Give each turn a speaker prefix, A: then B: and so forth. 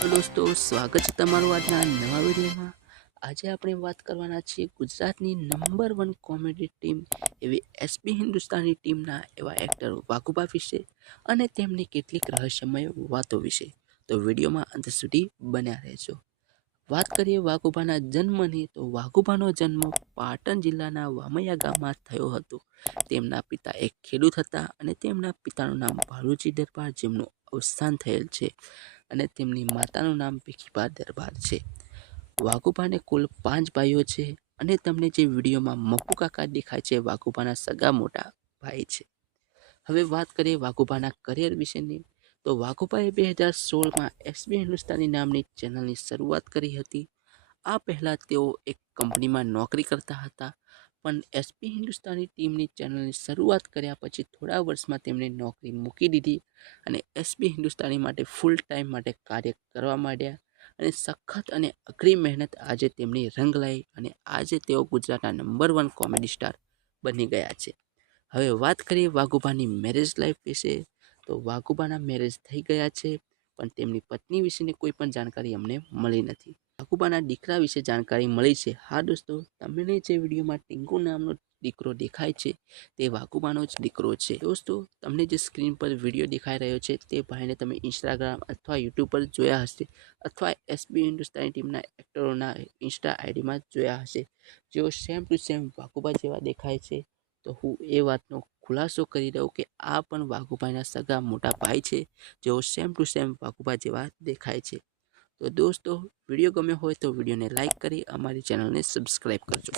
A: દોસ્તો, સ્વાગત છે તમારું આજના નવા વિડીયોમાં. આજે આપણે વાત કરવાના છીએ ગુજરાતની નંબર વન કોમેડી ટીમ એવી એસપી હિન્દુસ્તાની ટીમના એવા એક્ટર વાઘુબા વિશે અને તેમની કેટલીક રહસ્યમય વાતો વિશે. તો વિડીયોમાં અંત સુધી બન્યા રહેજો. વાત કરીએ વાઘુબાના જન્મની, તો વાઘુબાનો જન્મ પાટણ જિલ્લાના વામૈયા ગામમાં થયો હતો. તેમના પિતા એક ખેડૂત હતા અને તેમના પિતાનું નામ ભાલુજી દરબાર જેમનું અવસાન થયેલ છે. અને તેમની માતાનું નામ ભીખીબા દરબાર છે. વાઘુબાને કુલ પાંચ ભાઈઓ છે અને તમને જે વિડીયોમાં મકુ કાકા દેખાય છે, વાઘુબાના સગા મોટા ભાઈ છે. હવે વાત કરીએ વાઘુબાના કરિયર વિશેની. તો વાઘુબાએ બે હજાર સોળમાં એસબી હિન્દુસ્તાની નામની ચેનલની શરૂઆત કરી હતી. આ પહેલાં તેઓ એક કંપનીમાં નોકરી કરતા હતા. પણ એસપી હિન્દુસ્તાની ટીમની ચેનલની શરૂઆત કર્યા પછી થોડા વર્ષમાં તેમણે નોકરી મૂકી દીધી અને એસપી હિન્દુસ્તાની માટે ફૂલ ટાઈમ માટે કાર્ય કરવા માંડ્યા અને સખત અને અઘરી મહેનત આજે તેમની રંગ લાવી અને આજે તેઓ ગુજરાતના નંબર વન કોમેડી સ્ટાર બની ગયા છે. હવે વાત કરીએ વાઘુબાની મેરેજ લાઈફ વિશે. તો વાઘુબાના મેરેજ થઈ ગયા છે. પણ તેમની પત્ની વિશેની કોઈ પણ જાણકારી અમને મળી નથી. વાઘુબાના દીકરા વિશે જાણકારી મળી છે. હા દોસ્તો, તમને જે વિડીયોમાં ટીંકુ નામનો દીકરો દેખાય છે, તે વાઘુબાનો જ દીકરો છે. દોસ્તો, તમને જે સ્ક્રીન પર વીડિયો દેખાઈ રહ્યો છે, તે ભાઈને તમે ઇન્સ્ટાગ્રામ અથવા યુટ્યુબ પર જોયા હશે અથવા એસબી હિન્દુસ્તાની ટીમના એક્ટરોના ઇન્સ્ટા આઈડીમાં જોયા હશે. જેઓ સેમ ટુ સેમ વાઘુબા જેવા દેખાય છે. તો હું એ વાતનો ખુલાસો કરી દઉં કે આ પણ વાઘુભાઈના સગા મોટા ભાઈ છે, જેઓ સેમ ટુ સેમ વાઘુભાઈ જેવા દેખાય છે. તો દોસ્તો, વીડિયો ગમ્યો હોય તો વિડીયોને લાઇક કરી, અમારી ચેનલને સબસ્ક્રાઈબ કરજો.